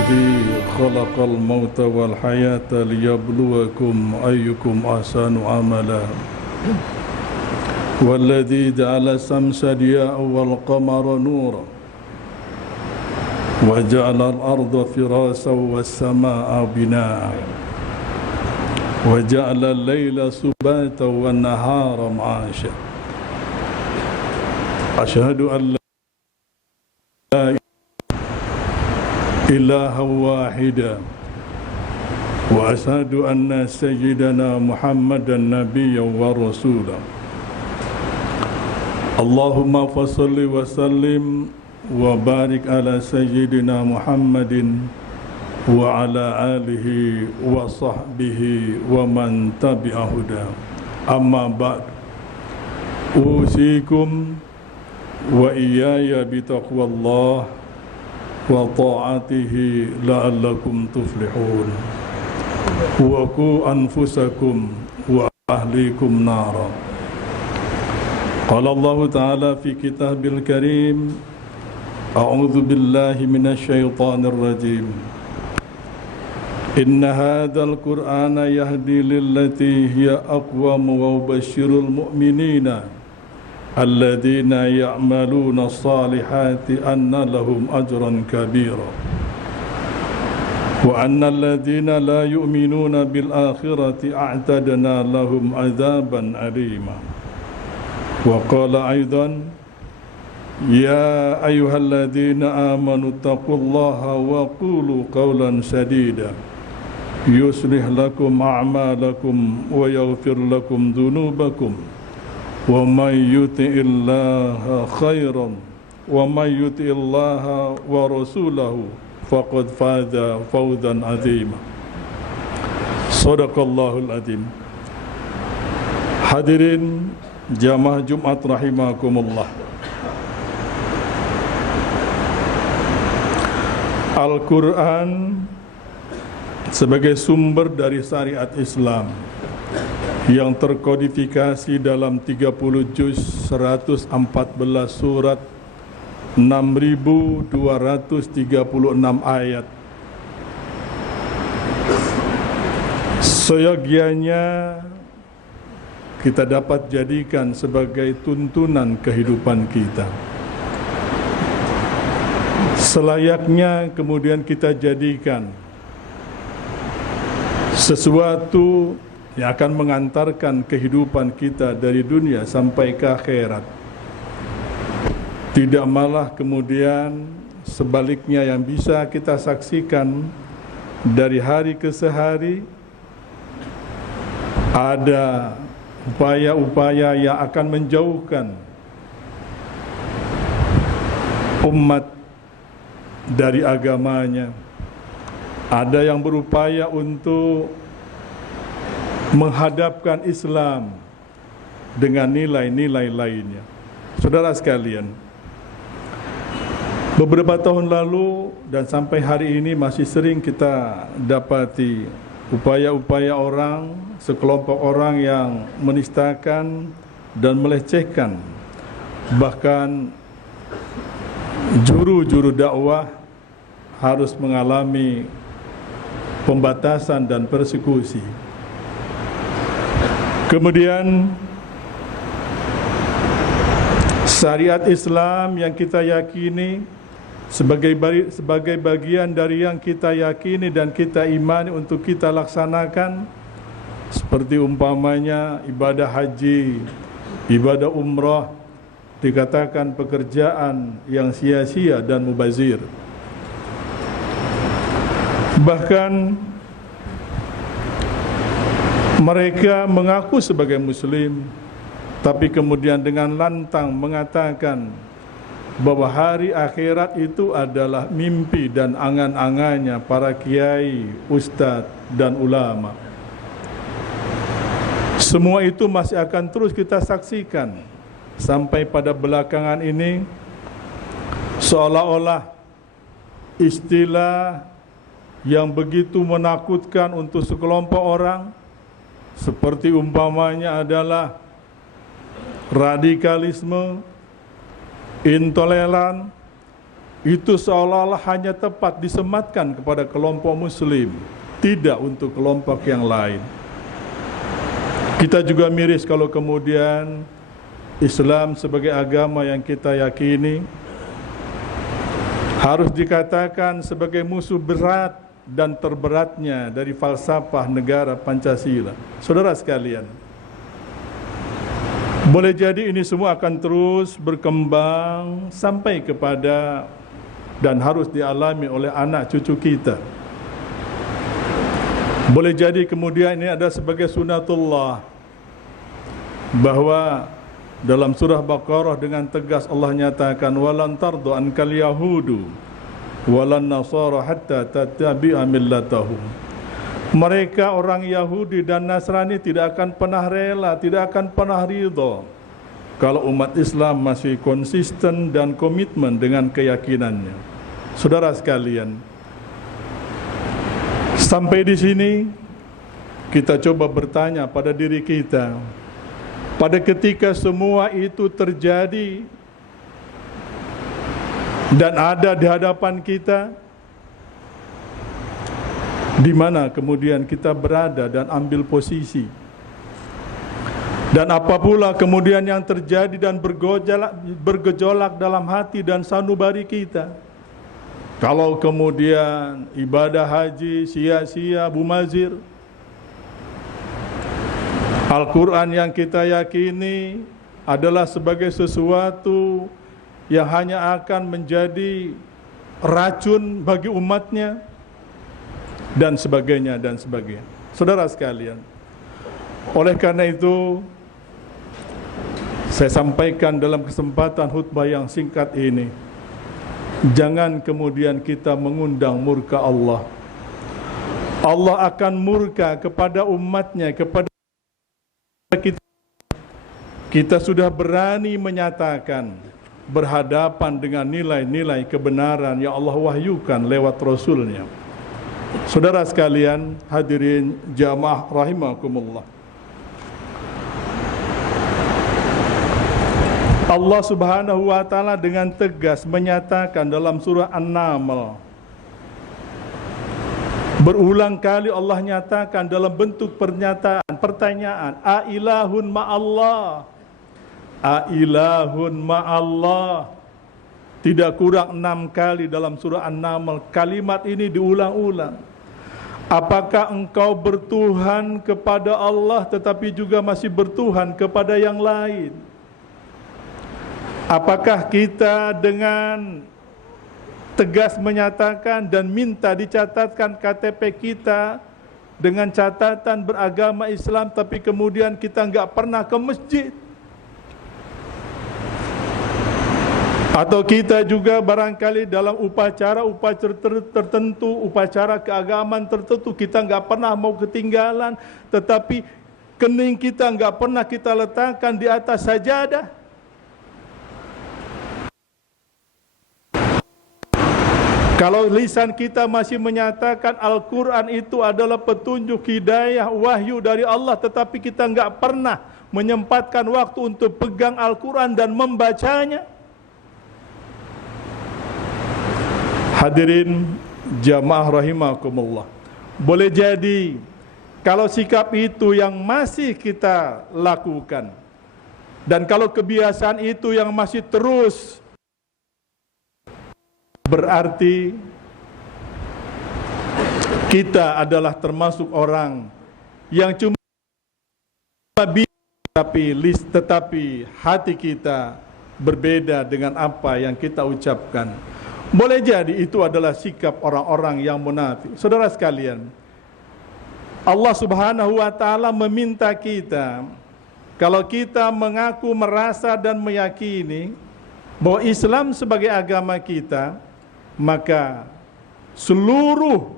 الذي خلق الموت والحياة ليبلوكم أيكم أحسن عملا والذي جعل الشمس ضياء والقمر نورا وجعل الأرض فراشا والسماء بناء وجعل الليل سباتا والنهار معاشا أشهد أن لا إله واحدا وأشهد أن سيدنا محمدا نبيا ورسولا اللهم صل وسلم وبارك على سيدنا محمد وعلى آله وصحبه ومن تبع هداه أما بعد أوصيكم وإياي بتقوى الله وطاعته لعلكم تفلحون وقوا أنفسكم وأهليكم نارا قال الله تعالى في كتاب الكريم أعوذ بالله من الشيطان الرجيم إن هذا القرآن يهدي للتي هي أقوم ويبشر المؤمنين الذين يعملون الصالحات أن لهم أجرا كبيرا وأن الذين لا يؤمنون بالآخرة أعتدنا لهم عذابا أليما وقال أيضا يا أيها الذين آمنوا اتقوا الله وقولوا قولا سديدا يصلح لكم أعمالكم ويغفر لكم ذنوبكم ومن يطع الله خيرا ومن يطع الله ورسوله فقد فاز فوزا عظيما Sadaqallahul Azim. Hadirin jamaah Jumat rahimakumullah. Al-Quran sebagai sumber dari syariat Islam yang terkodifikasi dalam 30 juz 114 surat 6.236 ayat. Seyogianya kita dapat jadikan sebagai tuntunan kehidupan kita. Selayaknya kemudian kita jadikan sesuatu yang akan mengantarkan kehidupan kita dari dunia sampai ke akhirat. Tidak malah kemudian sebaliknya yang bisa kita saksikan dari hari ke hari ada upaya-upaya yang akan menjauhkan umat dari agamanya. Ada yang berupaya untuk menghadapkan Islam dengan nilai-nilai lainnya. Saudara sekalian, beberapa tahun lalu dan sampai hari ini masih sering kita dapati upaya-upaya orang, sekelompok orang yang menistakan dan melecehkan, bahkan juru-juru dakwah harus mengalami pembatasan dan persekusi. Kemudian syariat Islam yang kita yakini sebagai bagian dari yang kita yakini dan kita imani untuk kita laksanakan, seperti umpamanya ibadah haji, ibadah umrah, dikatakan pekerjaan yang sia-sia dan mubazir. Bahkan mereka mengaku sebagai muslim, tapi kemudian dengan lantang mengatakan bahwa hari akhirat itu adalah mimpi dan angan-angannya para kiai, ustadz, dan ulama. Semua itu masih akan terus kita saksikan sampai pada belakangan ini, seolah-olah istilah yang begitu menakutkan untuk sekelompok orang, seperti umpamanya adalah radikalisme, intoleran, itu seolah-olah hanya tepat disematkan kepada kelompok muslim, tidak untuk kelompok yang lain. Kita juga miris kalau kemudian Islam sebagai agama yang kita yakini harus dikatakan sebagai musuh berat dan terberatnya dari falsafah negara Pancasila. Saudara sekalian, boleh jadi ini semua akan terus berkembang sampai kepada dan harus dialami oleh anak cucu kita. Boleh jadi kemudian ini ada sebagai sunatullah, bahwa dalam surah Baqarah dengan tegas Allah nyatakan walan tardu ankal yahudu walan nasara hatta tattabi'a millatahum. Mereka orang Yahudi dan Nasrani tidak akan pernah rela, tidak akan pernah ridha kalau umat Islam masih konsisten dan komitmen dengan keyakinannya. Saudara sekalian, sampai di sini kita coba bertanya pada diri kita, pada ketika semua itu terjadi dan ada di hadapan kita, di mana kemudian kita berada dan ambil posisi? Dan apa pula kemudian yang terjadi dan bergejolak dalam hati dan sanubari kita? Kalau kemudian ibadah haji sia-sia, bumazir, Al-Quran yang kita yakini adalah sebagai sesuatu yang hanya akan menjadi racun bagi umatnya, dan sebagainya, dan sebagainya. Saudara sekalian, oleh karena itu saya sampaikan dalam kesempatan khutbah yang singkat ini, jangan kemudian kita mengundang murka Allah. Allah akan murka kepada umatnya, kepada kita. Kita sudah berani menyatakan berhadapan dengan nilai-nilai kebenaran yang Allah wahyukan lewat Rasulnya. Saudara sekalian, hadirin jamaah rahimakumullah, Allah Subhanahu wa taala dengan tegas menyatakan dalam surah An-Naml, berulang kali Allah nyatakan dalam bentuk pernyataan, pertanyaan, a ilahun ma'allah, a ilahun ma'allah. Tidak kurang 6 kali dalam surah An-Naml kalimat ini diulang-ulang. Apakah engkau bertuhan kepada Allah tetapi juga masih bertuhan kepada yang lain? Apakah kita dengan tegas menyatakan dan minta dicatatkan KTP kita dengan catatan beragama Islam, tapi kemudian kita enggak pernah ke masjid? Atau kita juga barangkali dalam upacara tertentu, upacara keagamaan tertentu, kita enggak pernah mau ketinggalan, tetapi kening kita enggak pernah kita letakkan di atas sajadah. Kalau lisan kita masih menyatakan Al-Quran itu adalah petunjuk hidayah, wahyu dari Allah, tetapi kita enggak pernah menyempatkan waktu untuk pegang Al-Quran dan membacanya. Hadirin jamaah rahimakumullah, boleh jadi kalau sikap itu yang masih kita lakukan, dan kalau kebiasaan itu yang masih terus, berarti kita adalah termasuk orang yang cuma tetapi hati kita berbeda dengan apa yang kita ucapkan. Boleh jadi itu adalah sikap orang-orang yang munafik. Saudara sekalian, Allah Subhanahu wa taala meminta kita, kalau kita mengaku, merasa dan meyakini bahwa Islam sebagai agama kita, maka seluruh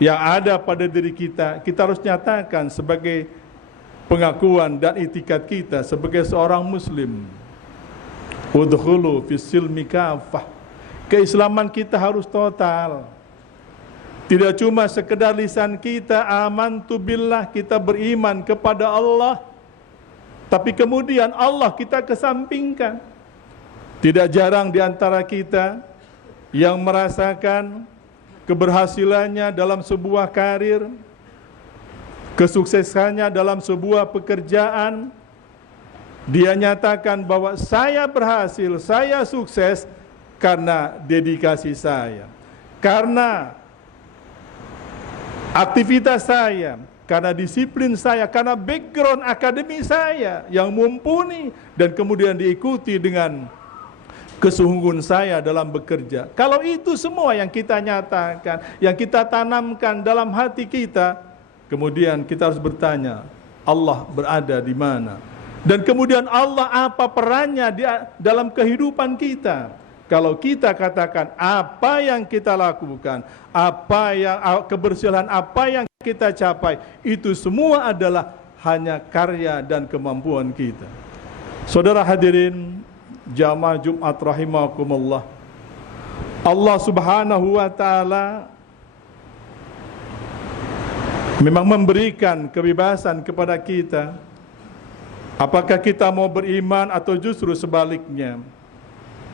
yang ada pada diri kita, kita harus nyatakan sebagai pengakuan dan itikat kita sebagai seorang muslim. Udkhulu fis silmi kafah. Keislaman kita harus total. Tidak cuma sekedar lisan kita amantu billah, kita beriman kepada Allah, tapi kemudian Allah kita kesampingkan. Tidak jarang di antara kita yang merasakan keberhasilannya dalam sebuah karir, kesuksesannya dalam sebuah pekerjaan, dia nyatakan bahwa saya berhasil, saya sukses karena dedikasi saya, karena aktivitas saya, karena disiplin saya, karena background akademi saya yang mumpuni, dan kemudian diikuti dengan kesungguhan saya dalam bekerja. Kalau itu semua yang kita nyatakan, yang kita tanamkan dalam hati kita, kemudian kita harus bertanya, Allah berada di mana? Dan kemudian Allah apa perannya dalam kehidupan kita? Kalau kita katakan apa yang kita lakukan, kebersihan apa yang kita capai, itu semua adalah hanya karya dan kemampuan kita. Saudara hadirin jamaah Jumat rahimakumullah, Allah Subhanahu wa taala memang memberikan kebebasan kepada kita, apakah kita mau beriman atau justru sebaliknya.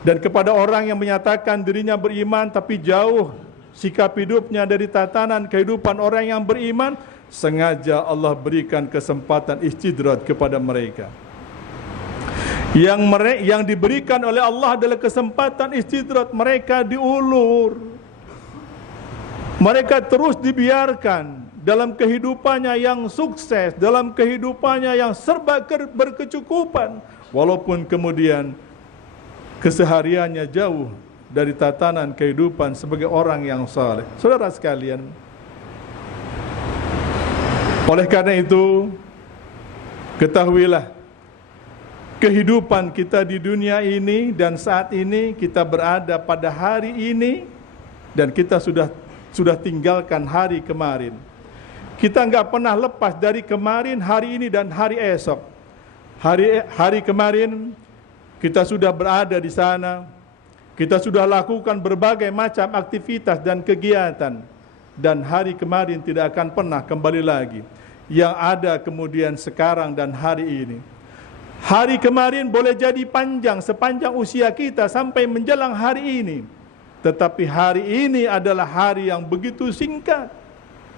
Dan kepada orang yang menyatakan dirinya beriman tapi jauh sikap hidupnya dari tatanan kehidupan orang yang beriman, sengaja Allah berikan kesempatan istidrat kepada mereka. Yang diberikan oleh Allah adalah kesempatan istidrat, mereka diulur, mereka terus dibiarkan dalam kehidupannya yang sukses, dalam kehidupannya yang serba berkecukupan, walaupun kemudian kesehariannya jauh dari tatanan kehidupan sebagai orang yang saleh. Saudara sekalian, oleh karena itu, ketahuilah, kehidupan kita di dunia ini dan saat ini kita berada pada hari ini, dan kita sudah tinggalkan hari kemarin. Kita nggak pernah lepas dari kemarin, hari ini, dan hari esok. Hari kemarin kita sudah berada di sana, kita sudah lakukan berbagai macam aktivitas dan kegiatan, dan hari kemarin tidak akan pernah kembali lagi. Yang ada kemudian sekarang dan hari ini. Hari kemarin boleh jadi panjang sepanjang usia kita sampai menjelang hari ini, tetapi hari ini adalah hari yang begitu singkat,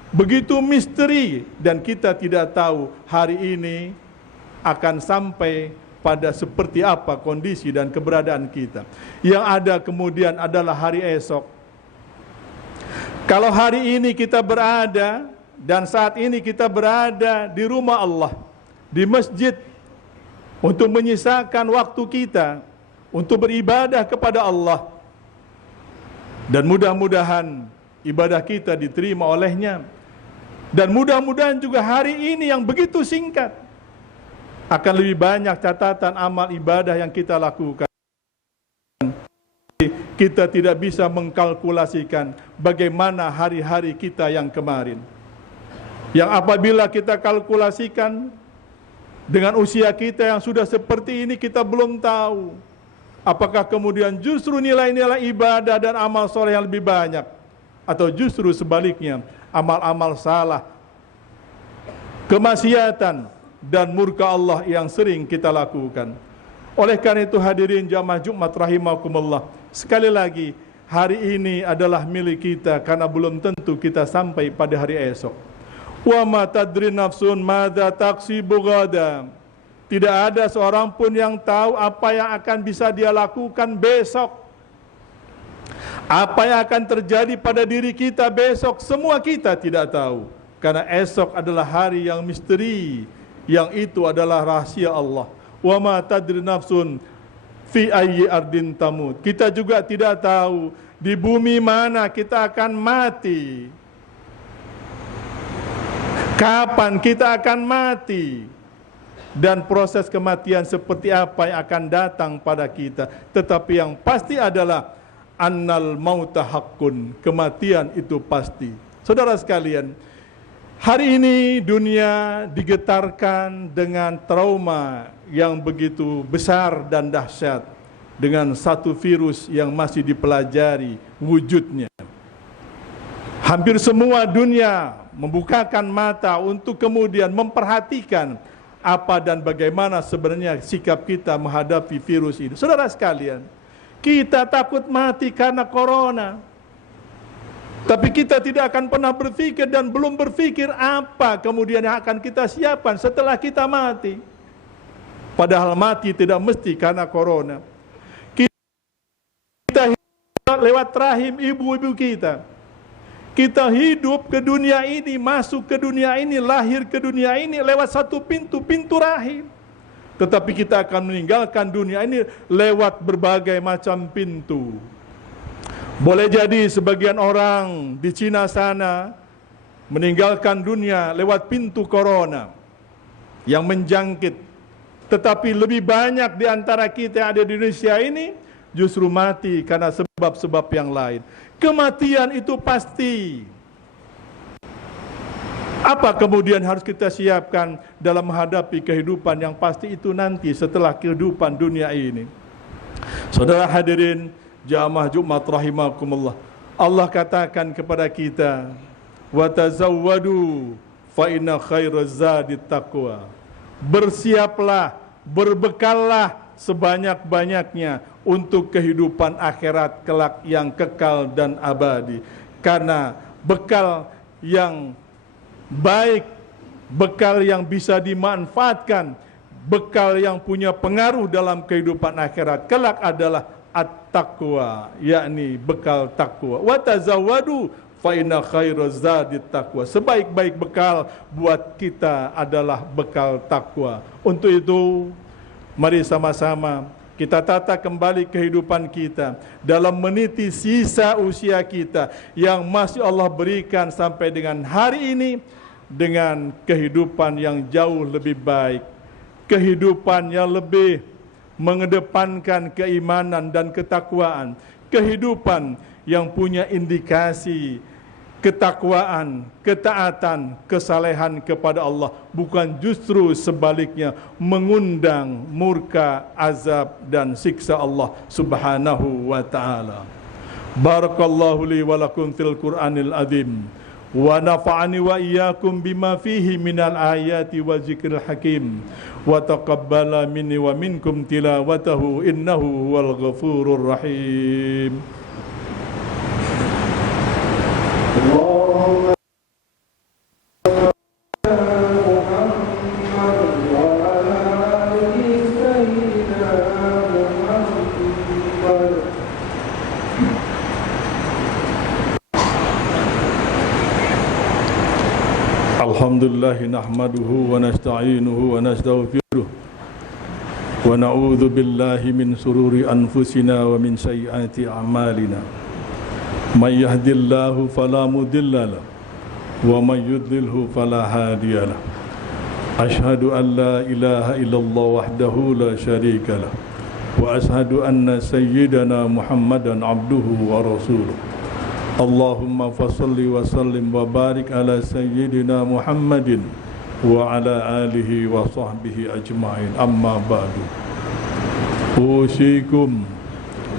begitu misteri, dan kita tidak tahu hari ini akan sampai pada seperti apa kondisi dan keberadaan kita. Yang ada kemudian adalah hari esok. Kalau hari ini kita berada, dan saat ini kita berada di rumah Allah, di masjid, untuk menyisakan waktu kita untuk beribadah kepada Allah, dan mudah-mudahan ibadah kita diterima olehnya, dan mudah-mudahan juga hari ini yang begitu singkat akan lebih banyak catatan amal ibadah yang kita lakukan. Kita tidak bisa mengkalkulasikan bagaimana hari-hari kita yang kemarin, yang apabila kita kalkulasikan dengan usia kita yang sudah seperti ini, kita belum tahu apakah kemudian justru nilai-nilai ibadah dan amal soleh yang lebih banyak, atau justru sebaliknya, amal-amal salah, kemaksiatan, dan murka Allah yang sering kita lakukan. Oleh karena itu hadirin jamaah Jumat rahimakumullah, sekali lagi, hari ini adalah milik kita karena belum tentu kita sampai pada hari esok. Wa ma tadri nafsun madza taksibu ghadan. Tidak ada seorang pun yang tahu apa yang akan bisa dia lakukan besok. Apa yang akan terjadi pada diri kita besok, semua kita tidak tahu. Karena esok adalah hari yang misteri, yang itu adalah rahasia Allah. Wa ma tadri nafsun fi ayyi ardin tamut. Kita juga tidak tahu di bumi mana kita akan mati, kapan kita akan mati, dan proses kematian seperti apa yang akan datang pada kita. Tetapi yang pasti adalah annal mauta haqqun, kematian itu pasti. Saudara sekalian, hari ini dunia digetarkan dengan trauma yang begitu besar dan dahsyat, dengan satu virus yang masih dipelajari wujudnya. Hampir semua dunia membukakan mata untuk kemudian memperhatikan apa dan bagaimana sebenarnya sikap kita menghadapi virus ini. Saudara sekalian, Kita takut mati karena corona, tapi kita tidak akan pernah berpikir dan belum berpikir apa kemudian yang akan kita siapkan setelah kita mati. Padahal mati tidak mesti karena corona. Kita hidup lewat rahim ibu-ibu kita. Kita hidup ke dunia ini, masuk ke dunia ini, lahir ke dunia ini lewat satu pintu, pintu rahim. Tetapi kita akan meninggalkan dunia ini lewat berbagai macam pintu. Boleh jadi sebagian orang di Cina sana meninggalkan dunia lewat pintu corona yang menjangkit. Tetapi lebih banyak di antara kita yang ada di Indonesia ini justru mati karena sebab-sebab yang lain. Kematian itu pasti. Apa kemudian harus kita siapkan dalam menghadapi kehidupan yang pasti itu nanti setelah kehidupan dunia ini? Saudara hadirin jamaah Jumat rahimakumullah, Allah katakan kepada kita, wa tazawwadu fa inna khairaz zadi taqwa. Bersiaplah, berbekallah sebanyak-banyaknya untuk kehidupan akhirat kelak yang kekal dan abadi. Karena bekal yang baik, bekal yang bisa dimanfaatkan, bekal yang punya pengaruh dalam kehidupan akhirat kelak adalah at-taqwa, yakni bekal takwa. Wa tazawwadu fa inna khairaz zadi taqwa. Sebaik-baik bekal buat kita adalah bekal takwa. Untuk itu, mari sama-sama kita tata kembali kehidupan kita dalam meniti sisa usia kita yang masih Allah berikan sampai dengan hari ini dengan kehidupan yang jauh lebih baik, kehidupan yang lebih mengedepankan keimanan dan ketakwaan, kehidupan yang punya indikasi ketakwaan, ketaatan, kesalehan kepada Allah, bukan justru sebaliknya mengundang murka, azab dan siksa Allah Subhanahu wa taala. Barakallahu li wa lakum fil Qur'anil azim wa nafa'ani wa iyyakum bima fihi minal ayati wa zikril hakim wa taqabbala minni wa minkum tilawatahu innahu huwal ghafurur rahim. Allahumma alhamdulillah nahmaduhu wa nasta'inuhu wa nastaghfiruh wa na'udzu billahi min sururi anfusina wa min sayyiati a'malina. May yahdihillahu fala mudilla lahu wa may yudlilhu fala hadiya lahu. Asyhadu an la ilaha illallah wahdahu la syarika lahu wa asyhadu anna sayyidana Muhammadan abduhu wa rasuluh. Allahumma fassalli wa sallim wa barik ala sayyidina Muhammadin wa ala alihi wa sahbihi ajma'in. Amma ba'du. Usikum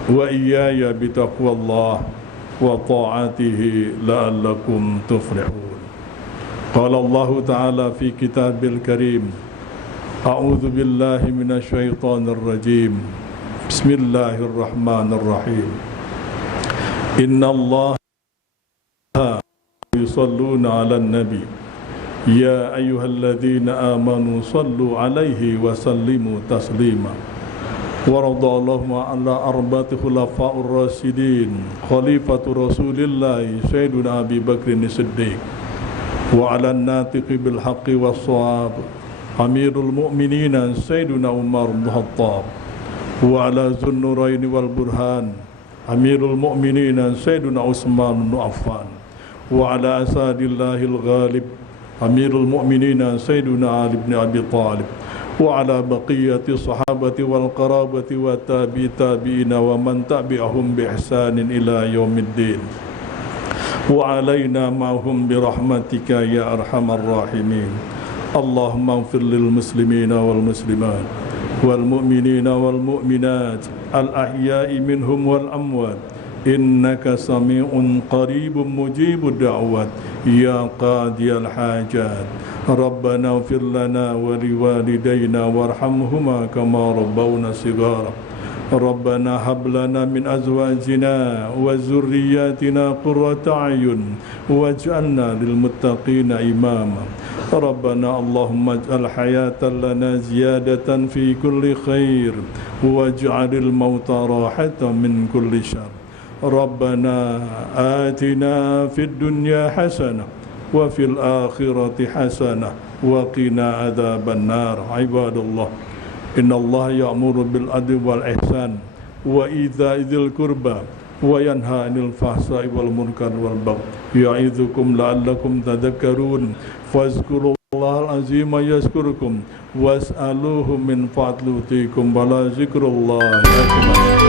wa iyaya bitaqwallah wa ta'atihi la'allakum tuflihun. Qala Allah ta'ala fi kitabil karim, a'udzu billahi minasy syaithanir rajim. Bismillahirrahmanirrahim. Innallaha yusalluna 'alan nabi ya ayyuhalladzina amanu sallu 'alaihi wa sallimu taslima. Waradallahu ala arba'ati khulafa'ur rasyidin khalifatu rasulillahi sayyiduna Abi Bakrin Siddiq wa ala natiqi bil haqqi was shawab amirul mu'minina sayyiduna Umar bin Khattab wa ala zunnuraini wal burhan amirul mu'minina sayyiduna Utsman bin Affan wa ala asadillahil ghalib amirul mu'minina sayyiduna Ali bin Abi Thalib wa ala baqiyati sahabati wal qarabati wa tabi'ina wa man tabi'ahum bi ihsanin ila yaumiddin wa alaina ma'hum bi rahmatika ya arhamar rahimin. Allahumma ighfir lil muslimina wal muslimat wal mu'minina wal mu'minat al ahya'i minhum wal amwat innaka sami'un qaribun mujibud da'wat ya qadiyal hajat. Rabbana ighfir lana wa liwalidayna warhamhuma kama rabbawna shighara. ربنا هب لنا من أزواجنا وذرياتنا قرة أعين واجعلنا للمتقين إماما ربنا اللهم اجعل حياة لنا زيادة في كل خير واجعل الموت راحة من كل شر ربنا آتنا في الدنيا حسنة وفي الآخرة حسنة وقنا عذاب النار عباد الله إن الله يأمر بالعدل والإحسان وإيتاء ذي القربى وينهى عن الفحشاء والمنكر والبغي يعظكم لعلكم تذكرون فاذكروا الله العظيم يذكركم واسألوه من فضله يؤتكم ولذكر الله أكبر